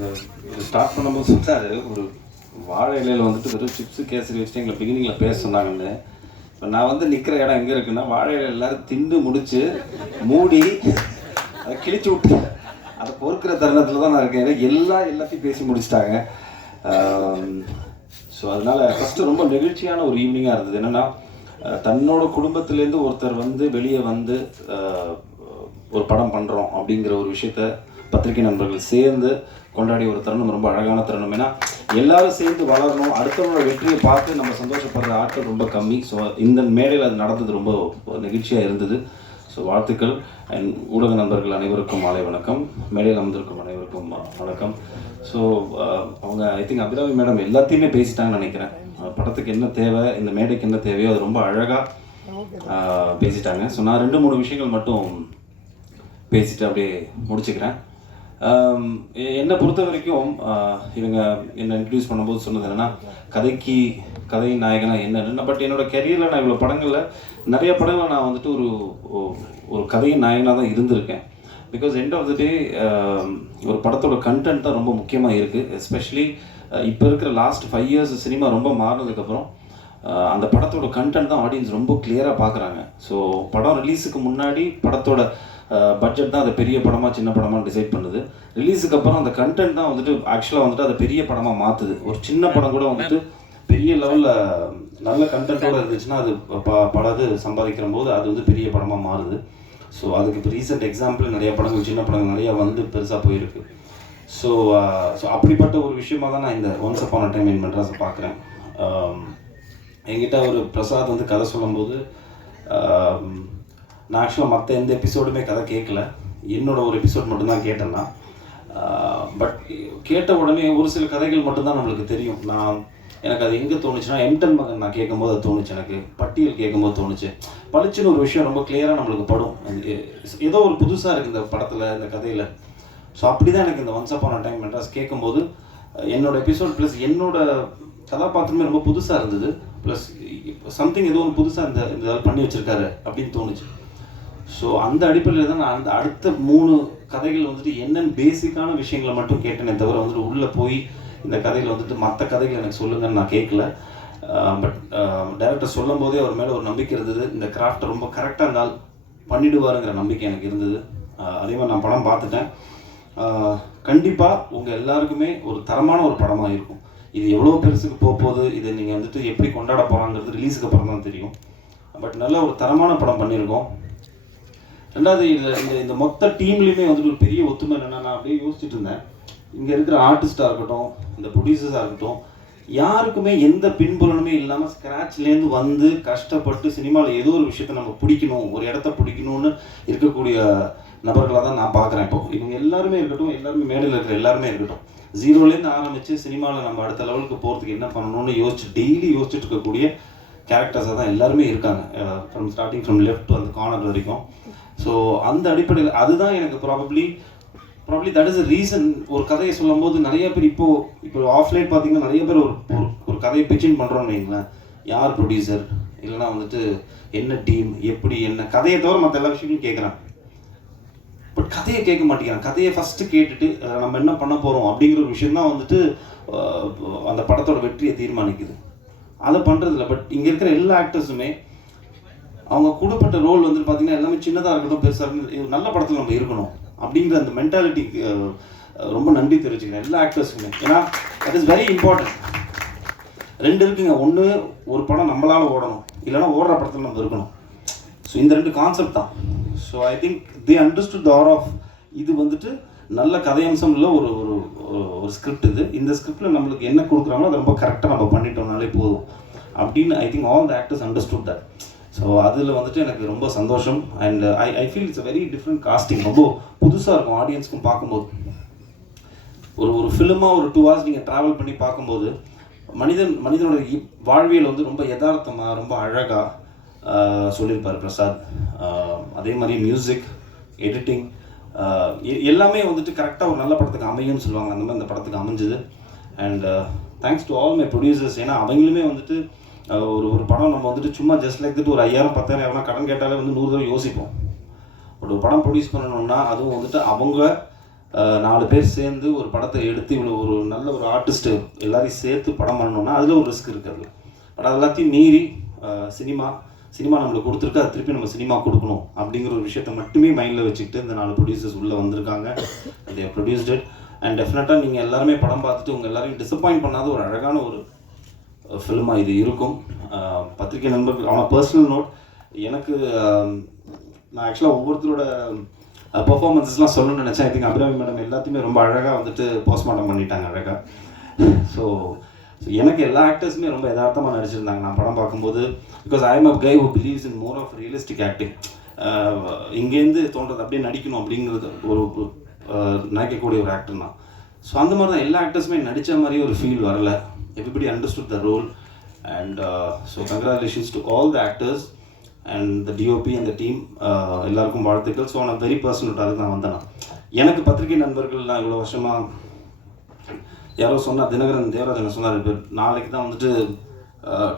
இந்த இது ஸ்டார்ட் பண்ணும்போது சொன்னார் ஒரு வாழை இலையில் வந்துட்டு வெறும் சிப்ஸு கேசரி வச்சுட்டு எங்களை பிகினிங்கில் பேச சொன்னாங்கன்னு. இப்போ நான் வந்து நிற்கிற இடம் எங்கே இருக்குன்னா வாழை இலையில எல்லாரும் திண்டு முடித்து மூடி அதை கிழிச்சு விட்டு அதை பொறுக்கிற தருணத்தில் தான் நான் இருக்கேன். ஏன்னா எல்லா எல்லாத்தையும் பேசி முடிச்சிட்டாங்க. ஸோ அதனால் ஃபஸ்ட்டு ரொம்ப நெகிழ்ச்சியான ஒரு ஈவினிங்காக இருந்தது. என்னென்னா தன்னோட குடும்பத்துலேருந்து ஒருத்தர் வந்து வெளியே வந்து ஒரு படம் பண்ணுறோம் அப்படிங்கிற ஒரு விஷயத்த பத்திரிகை நண்பர்கள் சேர்ந்து கொண்டாடிய ஒரு தருணம் ரொம்ப அழகான தருணம். ஏன்னா எல்லாரும் சேர்ந்து வளரணும் அடுத்தவங்களோட வெற்றியை பார்த்து நம்ம சந்தோஷப்படுற ஆட்கள் ரொம்ப கம்மி. ஸோ இந்த மேடையில் அது நடந்தது ரொம்ப நெகிழ்ச்சியாக இருந்தது. ஸோ வாழ்த்துக்கள். அண்ட் ஊடக நண்பர்கள் அனைவருக்கும் மாலை வணக்கம். மேடையில் அமர்ந்திருக்கும் அனைவருக்கும் வணக்கம். ஸோ அவங்க ஐ திங்க் அபிராமி மேடம் எல்லாத்தையுமே பேசிட்டாங்கன்னு நினைக்கிறேன். படத்துக்கு என்ன தேவை இந்த மேடைக்கு என்ன தேவையோ அது ரொம்ப அழகாக பேசிட்டாங்க. ஸோ நான் ரெண்டு மூணு விஷயங்கள் மட்டும் பேசிட்டு அப்படியே முடிச்சுக்கிறேன். என்னை பொறுத்த வரைக்கும் இவங்க என்னை இன்ட்ரடியூஸ் பண்ணும்போது சொன்னது என்னென்னா கதைக்கு கதை நாயகனா என்னன்னு பட் என்னோடய கெரியரில் நான் இவ்வளோ படங்களில் நிறைய படங்கள் நான் வந்துட்டு ஒரு ஒரு கதையின் நாயகனாக தான் இருந்திருக்கேன். Because end of the day ஒரு படத்தோட கண்டென்ட் தான் ரொம்ப முக்கியமாக இருக்குது எஸ்பெஷலி இப்போ இருக்கிற லாஸ்ட் ஃபைவ் இயர்ஸ் சினிமா ரொம்ப மாறினதுக்கப்புறம் அந்த படத்தோட கண்டென்ட் தான் ஆடியன்ஸ் ரொம்ப கிளியராக பார்க்குறாங்க ஸோ படம் ரிலீஸுக்கு முன்னாடி படத்தோட பட்ஜெட் தான் அதை பெரிய படமாக சின்ன படமாக டிசைட் பண்ணுது. ரிலீஸுக்கு அப்புறம் அந்த கண்டென்ட் தான் வந்துட்டு ஆக்சுவலாக வந்துட்டு அதை பெரிய படமாக மாற்றுது ஒரு சின்ன படம் கூட வந்துட்டு பெரிய லெவலில் நல்ல கண்டென்ட்டோட இருந்துச்சுன்னா அது ப படாது சம்பாதிக்கிற போது அது வந்து பெரிய படமாக மாறுது. ஸோ அதுக்கு இப்போ ரீசெண்ட் எக்ஸாம்பிள் நிறைய படங்கள் சின்ன படங்கள் நிறையா வந்து பெருசாக போயிருக்கு. ஸோ ஸோ அப்படிப்பட்ட ஒரு விஷயமா தான் நான் இந்த ஒன்ஸ் அப்பான டைம் இன் மெட்ராஸை பார்க்குறேன் என்கிட்ட ஒரு பிரசாத் வந்து கதை சொல்லும்போது நான் ஆக்சுவலாக மற்ற எந்த எபிசோடுமே கதை கேட்கல என்னோட ஒரு எபிசோட் மட்டும்தான் கேட்டேன்னா. பட் கேட்ட உடனே ஒரு சில கதைகள் மட்டும்தான் நம்மளுக்கு தெரியும். நான் எனக்கு அது எங்கே தோணுச்சுன்னா எம்டன் மகன் நான் கேட்கும்போது அது தோணுச்சு எனக்கு. பட்டியல் கேட்கும்போது தோணுச்சு. பளிச்சுன்னு ஒரு விஷயம் ரொம்ப கிளியராக நம்மளுக்கு படும். ஏதோ ஒரு புதுசாக இருக்குது இந்த படத்தில் இந்த கதையில். ஸோ அப்படி தான் எனக்கு இந்த ஒன்ஸ் அப்பான டைம் மெட்ராஸ் கேட்கும்போது என்னோட எபிசோட் ப்ளஸ் என்னோட கதாபாத்திரமே ரொம்ப புதுசாக இருந்தது. ப்ளஸ் சம்திங் ஏதோ ஒன்று புதுசாக இந்த இந்த பண்ணி வச்சுருக்காரு அப்படின்னு தோணுச்சு. ஸோ அந்த அடிப்படையில் தான் நான் அந்த அடுத்த மூணு கதைகள் வந்துட்டு என்னென்ன பேசிக்கான விஷயங்களை மட்டும் கேட்டேனே தவிர வந்துட்டு உள்ளே போய் இந்த கதையில் வந்துட்டு மற்ற கதைகள் எனக்கு சொல்லுங்கன்னு நான் கேட்கல பட் டேரக்டர் சொல்லும் போதே அவர் மேலே ஒரு நம்பிக்கை இருந்தது. இந்த கிராஃப்ட் ரொம்ப கரெக்டாக இருந்தால் பண்ணிடுவாருங்கிற நம்பிக்கை எனக்கு இருந்தது. அதே மாதிரி நான் படம் பார்த்துட்டேன். கண்டிப்பாக உங்கள் எல்லாருக்குமே ஒரு தரமான ஒரு படமாக இருக்கும். இது எவ்வளோ பெருசுக்கு போக போகுது இதை நீங்கள் வந்துட்டு எப்படி கொண்டாட போகிறாங்கிறது ரிலீஸுக்கு அப்புறம் தான் தெரியும். பட் நல்ல ஒரு தரமான படம் பண்ணியிருக்கோம். ரெண்டாவது இதில் இந்த இந்த மொத்த டீம்லேயுமே வந்துட்டு ஒரு பெரிய ஒத்துமை என்னென்னா நான் அப்படியே யோசிச்சுட்டு இருந்தேன். இங்கே இருக்கிற ஆர்டிஸ்டாக இருக்கட்டும் இந்த ப்ரொடியூசர்ஸாக இருக்கட்டும் யாருக்குமே எந்த பின்புலனுமே இல்லாமல் ஸ்க்ராட்ச்லேருந்து வந்து கஷ்டப்பட்டு சினிமாவில் ஏதோ ஒரு விஷயத்த நம்ம பிடிக்கணும் ஒரு இடத்த பிடிக்கணும்னு இருக்கக்கூடிய நபர்களாக தான் நான் பார்க்குறேன் இப்போ. இவங்க எல்லாருமே இருக்கட்டும் எல்லாருமே மேடையில் இருக்கிற எல்லாருமே இருக்கட்டும். ஜீரோலேருந்து ஆரம்பித்து சினிமாவில் நம்ம அடுத்த லெவலுக்கு போகிறதுக்கு என்ன பண்ணணும்னு யோசிச்சு டெய்லி யோசிச்சுட்டு இருக்கக்கூடிய கேரக்டர்ஸாக தான் எல்லாருமே இருக்காங்க. ஃப்ரம் ஸ்டார்டிங் ஃப்ரம் லெஃப்ட் அந்த கார்னர் வரைக்கும். ஸோ அந்த அடிப்படையில் அதுதான் எனக்கு probably probably that is reason ஒரு கதையை சொல்லும்போது நிறைய பேர் இப்போ இப்போ ஆஃப்லைன் பார்த்தீங்கன்னா நிறைய பேர் ஒரு ஒரு- கதையை பிச்சின் பண்ணுறோம்னு வைங்களேன். யார் ப்ரொடியூசர் இல்லைன்னா வந்துட்டு என்ன டீம் எப்படி என்ன? கதையை தவிர மற்ற எல்லா விஷயங்களும் கேட்குறாங்க பட் கதையை கேட்க மாட்டேங்கிறாங்க கதையை ஃபஸ்ட்டு கேட்டுட்டு நம்ம என்ன பண்ண போகிறோம் அப்படிங்கிற ஒரு விஷயம் தான் வந்துட்டு அந்த படத்தோட வெற்றியை தீர்மானிக்குது. அதை பண்ணுறதில்ல பட் இங்கே இருக்கிற எல்லா ஆக்டர்ஸுமே அவங்க கூடப்பட்ட ரோல் வந்து பார்த்தீங்கன்னா எல்லாமே சின்னதாக இருக்கட்டும் பெருசாக இருக்கட்டும் நல்ல படத்தில் நம்ம இருக்கணும் அப்படிங்கிற அந்த மென்டாலிட்டிக்கு ரொம்ப நன்றி தெரிவிச்சுக்கிறேன் எல்லா ஆக்டர்ஸுக்குமே ஏன்னா தட் இஸ் வெரி இம்பார்ட்டன்ட் ரெண்டு இருக்குங்க. ஒன்று ஒரு படம் நம்மளால் ஓடணும். இல்லைன்னா ஓடுற படத்தில் நம்ம இருக்கணும். ஸோ இந்த ரெண்டு கான்செப்ட் தான். So I think they understood the art of இது வந்துட்டு நல்ல கதையம்சம் உள்ள ஒரு ஒரு ஒரு- ஒரு ஸ்கிரிப்ட் இது. இந்த ஸ்கிரிப்டில் நம்மளுக்கு என்ன கொடுக்குறாங்களோ அதை ரொம்ப கரெக்டாக நம்ம பண்ணிட்டோம்னாலே போதும். அப்படின்னு I think all the actors understood that so அதில் வந்துட்டு எனக்கு ரொம்ப சந்தோஷம். And I I feel it's very different casting ரொம்ப புதுசாக இருக்கும் ஆடியன்ஸ்க்கும் பார்க்கும்போது. ஒரு ஒரு ஃபிலிமாக ஒரு டூ ஹவர்ஸ் நீங்கள் ட்ராவல் பண்ணி பார்க்கும்போது மனிதன் மனிதனோட இ- வாழ்வியல் வந்து ரொம்ப யதார்த்தமாக ரொம்ப அழகாக uh, சொல்லியிருப்பார் பிரசாத். Uh, அதே மாதிரி மியூசிக் uh, எடிட்டிங் எல்லாமே வந்துட்டு கரெக்டாக ஒரு நல்ல படத்துக்கு அமையும்னு சொல்லுவாங்க. அந்த மாதிரி அந்த படத்துக்கு அமைஞ்சுது. And thanks to all my producers ஏன்னா அவங்களுமே வந்துட்டு ஒரு ஒரு படம் நம்ம வந்துட்டு சும்மா ஜஸ்ட் லைக் ஒரு ஐயாயிரம் பத்தாயிரம் எவ்வளோ கடன் கேட்டாலே வந்து நூறு தடவை யோசிப்போம். பட் ஒரு படம் ப்ரொடியூஸ் பண்ணணும்னா அதுவும் வந்துட்டு அவங்க நாலு பேர் சேர்ந்து ஒரு படத்தை எடுத்து இவ்வளோ ஒரு நல்ல ஒரு ஆர்டிஸ்ட்டு எல்லாரையும் சேர்த்து படம் பண்ணணும்னா அதில் ஒரு ரிஸ்க் இருக்குது பட் அது எல்லாத்தையும் மீறி சினிமா சினிமா நம்மளுக்கு கொடுத்துருக்கு அது திருப்பி நம்ம சினிமா கொடுக்கணும் அப்படிங்கிற ஒரு விஷயத்த மட்டுமே மைண்டில் வச்சுக்கிட்டு இந்த நாலு ப்ரொடியூசர்ஸ் உள்ளே வந்திருக்காங்க. தே ப்ரொடியூஸ்ட் அண்ட் டெஃபினட்டாக நீங்கள் எல்லாருமே படம் பார்த்துட்டு உங்கள் எல்லாரையும் டிசப்பாயிண்ட் பண்ணாத ஒரு அழகான ஒரு ஃபிலிமாக இது இருக்கும். பத்திரிக்கை பத்திரிகை நண்பர்கள் ஆனால் பர்சனல் நோட் எனக்கு நான் ஆக்சுவலாக ஒவ்வொருத்தரோட பர்ஃபார்மன்ஸஸ்லாம் சொல்லணும்னு நினச்சேன். ஐ திங்க் அபிராமி மேடம் எல்லாத்தையுமே ரொம்ப அழகாக வந்துட்டு போஸ்ட்மார்ட்டம் பண்ணிட்டாங்க அழகாக ஸோ எனக்கு எல்லா ஆக்டர்ஸுமே ரொம்ப யதார்த்தமாக நடிச்சிருந்தாங்க. நான் படம் பார்க்கும்போது because I am a guy who believes in more of realistic acting இங்கேருந்து தோன்றது அப்படியே நடிக்கணும் அப்படிங்கிறது ஒரு நினைக்கக்கூடிய ஒரு ஆக்டர் தான் ஸோ அந்த மாதிரி தான் எல்லா ஆக்டர்ஸுமே நடித்த மாதிரி ஒரு ஃபீல் வரலை. Everybody understood the role and so congratulations to all the actors and the DOP அந்த டீம் எல்லாருக்கும் வாழ்த்துக்கள். ஸோ நான் வெரி பர்சனல் அதுக்கு நான் வந்தேன் எனக்கு பத்திரிகை நண்பர்கள் நான் இவ்வளோ வருஷமாக யாரோ சொன்னார் தினகரன் தேவராஜன் சொன்னார். நாளைக்கு தான் வந்துட்டு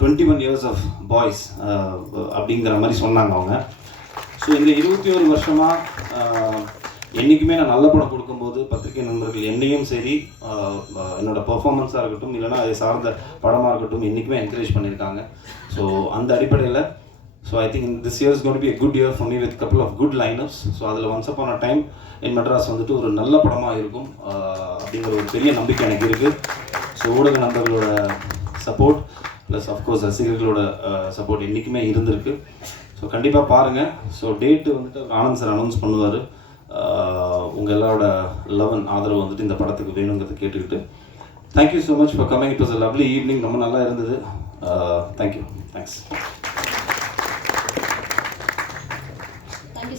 twenty one years of Boys அப்படிங்கிற மாதிரி சொன்னாங்க அவங்க. ஸோ இந்த இருபத்தி ஒரு வருஷமாக uh, என்றைக்குமே நான் நல்ல படம் கொடுக்கும்போது பத்திரிகை நண்பர்கள் என்னையும் சரி என்னோடய பர்ஃபாமன்ஸாக பர்ஃபார்மன்ஸாக இருக்கட்டும் இல்லைன்னா அதை சார்ந்த படமாக இருக்கட்டும் என்றைக்குமே என்கரேஜ் பண்ணியிருக்காங்க. ஸோ அந்த அடிப்படையில் so I think this years got be good year for me with couple of good lineups so அதில் once upon a time in Madras வந்துட்டு ஒரு நல்ல படமாக இருக்கும் அப்படிங்கிற ஒரு பெரிய நம்பிக்கை எனக்கு இருக்குது ஸோ ஊடக நண்பர்களோட சப்போர்ட் ப்ளஸ் அஃப்கோர்ஸ் ரசிகர்களோட சப்போர்ட் என்றைக்குமே இருந்திருக்கு. ஸோ கண்டிப்பாக பாருங்கள் ஸோ டேட்டு வந்துட்டு ஆனந்த் சார் அனௌன்ஸ் பண்ணுவார். உங்கள் எல்லாரோட லவ் அண்ட் ஆதரவு வந்துட்டு இந்த படத்துக்கு வேணுங்கிறத கேட்டுக்கிட்டு. Thank you so much for coming it was a lovely evening ரொம்ப நல்லா இருந்தது. Thank you thanks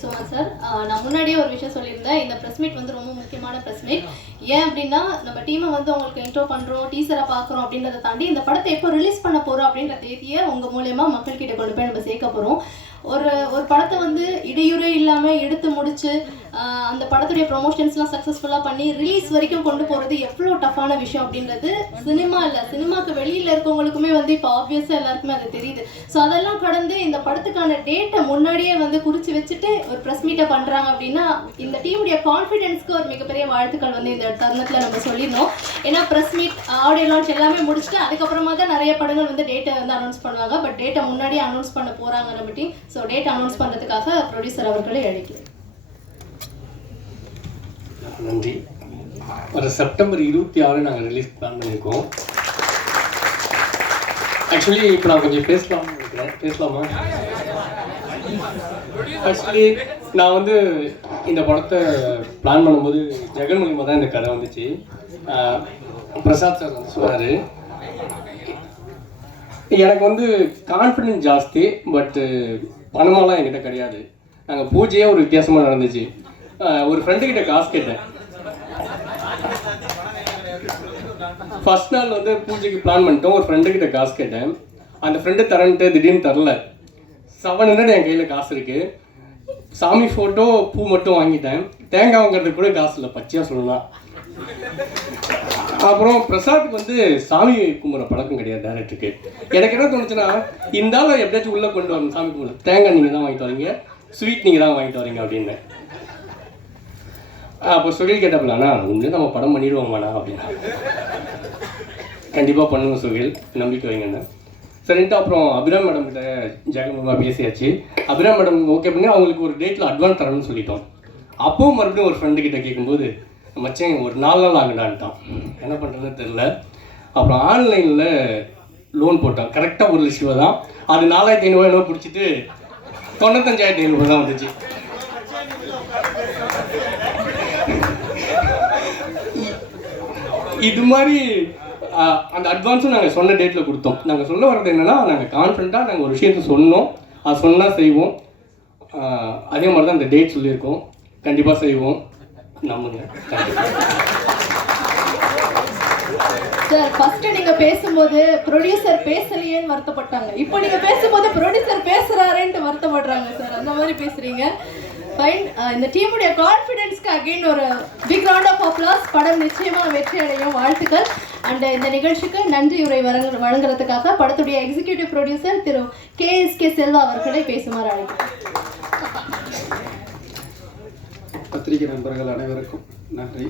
so much sir நான் முன்னாடியே ஒரு விஷயம் சொல்லியிருந்தேன். இந்த ப்ரெஸ் மீட் வந்து ரொம்ப முக்கியமான ப்ரெஸ் மீட் ஏன் அப்படின்னா நம்ம டீமை வந்து உங்களுக்கு இன்ட்ரோ பண்ணுறோம் டீசரை பார்க்குறோம் அப்படின்றத தாண்டி இந்த படத்தை எப்போ ரிலீஸ் பண்ண போகிறோம் அப்படின்ற தேதியை உங்கள் மூலயமா மக்கள்கிட்ட கொண்டு போய் நம்ம சேர்க்க போகிறோம் ஒரு ஒரு படத்தை வந்து இடையூறே இல்லாமல் எடுத்து முடித்து அந்த படத்துடைய ப்ரொமோஷன்ஸ்லாம் சக்ஸஸ்ஃபுல்லாக பண்ணி ரிலீஸ் வரைக்கும் கொண்டு போகிறது எவ்வளோ டஃப்பான விஷயம் அப்படின்றது சினிமா இல்லை. சினிமாக்கு வெளியில் இருக்கவங்களுக்குமே வந்து இப்போ ஆப்வியஸாக எல்லாருக்குமே அது தெரியுது. ஸோ அதெல்லாம் கடந்து இந்த படத்துக்கான டேட்டை முன்னாடியே வந்து குறித்து வச்சுட்டு ஒரு ப்ரெஸ் மீட்டை பண்ணுறாங்க அப்படின்னா இந்த டீமுடைய கான்ஃபிடென்ஸ்க்கு ஒரு மிகப்பெரிய வாழ்த்துக்கள் வந்து இந்த தருணத்தில் நம்ம சொல்லிடணும். ஏன்னா ப்ரெஸ் மீட் ஆடியோ லான்ச் எல்லாமே முடிச்சுட்டு அதுக்கப்புறமா தான் நிறைய படங்கள் வந்து டேட்டை வந்து அனௌன்ஸ் பண்ணுவாங்க. பட் டேட்டை முன்னாடியே அனௌன்ஸ் பண்ண போகிறாங்க நம்ம டீம் ஸோ டேட் அனௌன்ஸ் பண்ணுறதுக்காக ப்ரொடியூசர் அவர்களை அழைக்கிறேன். நன்றி. வர செப்டம்பர் இருபத்தி ஆறு நாங்கள் ரிலீஸ் பிளான் பண்ணியிருக்கோம் ஆக்சுவலி இப்போ நான் கொஞ்சம் பேசலாம்னு நினைக்கிறேன். பேசலாமா? ஆக்சுவலி நான் வந்து இந்த படத்தை பிளான் பண்ணும்போது ஜெகன் மூலியமாக தான் இந்த கதை வந்துச்சு. பிரசாத் சார் வந்து சொன்னார். எனக்கு வந்து கான்ஃபிடென்ஸ் ஜாஸ்தி பட்டு பணமெல்லாம் என்கிட்ட கிடையாது. நாங்கள் பூஜையே ஒரு வித்தியாசமாக நடந்துச்சு. ஒரு ஃப்ரெண்டு கிட்ட காசு கேட்டேன். ஃபர்ஸ்ட் நாள் வந்து பூஜைக்கு பிளான் பண்ணிட்டோம். ஒரு ஃப்ரெண்டு கிட்ட காசு கேட்டேன். அந்த ஃப்ரெண்டு தரன்ட்டு திடீர்னு தரல. செவன் ஹண்ட்ரட் என் கையில் காசு இருக்கு. சாமி ஃபோட்டோ பூ மட்டும் வாங்கிட்டேன். தேங்காய் வாங்குறதுக்கு கூட காசு இல்லை பச்சையாக சொல்லலாம் அப்புறம் பிரசாத்துக்கு வந்து சாமி கும்பிட்ற பழக்கம் கிடையாது டேரக்டருக்கு எனக்கு என்ன தோணுச்சுன்னா இந்த எப்படியாச்சும் உள்ளே கொண்டு வரணும் சாமி கும்பிட. தேங்காய் நீங்கள் தான் வாங்கிட்டு வரீங்க. ஸ்வீட் நீங்கள் தான் வாங்கிட்டு வரீங்க அப்படின்னு. அப்போ சுகில் கேட்டப்பலாண்ணா உங்களே நம்ம படம் பண்ணிடுவோமாண்ணா அப்படின்னா. கண்டிப்பாக பண்ணுவோம் சுகில். நம்பிக்கை வைங்கண்ணா. சரின்ட்டு அப்புறம் அபிராம் மேடம் கிட்ட ஜெகன்மூலமாக பேசியாச்சு. அபிராம் மேடம் ஓகே பண்ணி அவங்களுக்கு ஒரு டேட்டில் அட்வான்ஸ் தரணும்னு சொல்லிட்டோம். அப்பவும் மறுபடியும் ஒரு ஃப்ரெண்டு கிட்ட கேட்கும்போது மச்சான் ஒரு நாலு நாள் ஆகுடான்ட்டான். என்ன பண்ணுறதுன்னு தெரில அப்புறம் ஆன்லைனில் லோன் போட்டான். கரெக்டாக ஒரு லட்ச ரூபா தான் அது நாலாயிரத்தி ஐநூறுவா என்னவோ பிடிச்சிட்டு தொண்ணூத்தஞ்சாயிரத்தி ஐநூறுபா தான் வந்துச்சு. இது மாதிரி அந்த அட்வான்ஸும் நாங்கள் சொன்ன டேட்டில் கொடுத்தோம். நாங்கள் சொல்ல வர்றது என்னென்னா நாங்கள் கான்ஃபிடண்ட்டாக நாங்கள் ஒரு விஷயத்தை சொன்னோம். அது சொன்னால் செய்வோம். அதே மாதிரி தான் அந்த டேட் சொல்லியிருக்கோம். கண்டிப்பாக செய்வோம். நம்புங்க. சார் ஃபர்ஸ்ட் நீங்க பேசும்போது ப்ரொடியூசர் பேசலையேன்னு வருத்தப்பட்டாங்க. இப்போ நீங்க பேசும்போது ப்ரொடியூசர் பேசுறாரேன்ட்டு வருத்தப்படுறாங்க சார். அந்த மாதிரி பேசுறீங்க. ஃபைன் இந்த டீமுடைய கான்ஃபிடென்ஸ்க்கு அகைன் ஒரு பிக் ரவுண்ட் ஆஃப் அப்ளாஸ் படம் நிச்சயமாக வெற்றி அடையும். வாழ்த்துக்கள். அண்ட் இந்த நிகழ்ச்சிக்கு நன்றி உரை வழங்க வழங்குறதுக்காக படத்துடைய எக்ஸிக்யூட்டிவ் ப்ரொடியூசர் திரு கே எஸ் கே செல்வா அவர்களை பேசுமாறு அழைக்கிறேன். பத்திரிகை நண்பர்கள் அனைவருக்கும் நன்றி.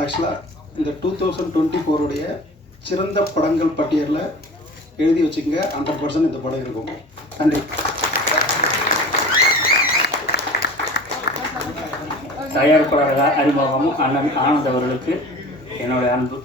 ஆக்சுவலாக இந்த டூ தௌசண்ட் டுவெண்ட்டி ஃபோருடைய சிறந்த படங்கள் பட்டியலில் எழுதி வச்சுக்கங்க. ஹண்ட்ரட் பர்சன்ட் இந்த படம் இருக்கும். நன்றி. தயாரிப்பாளர் அறிமுகமும் அண்ணன் ஆனந்த் அவர்களுக்கு என்னுடைய அன்பு.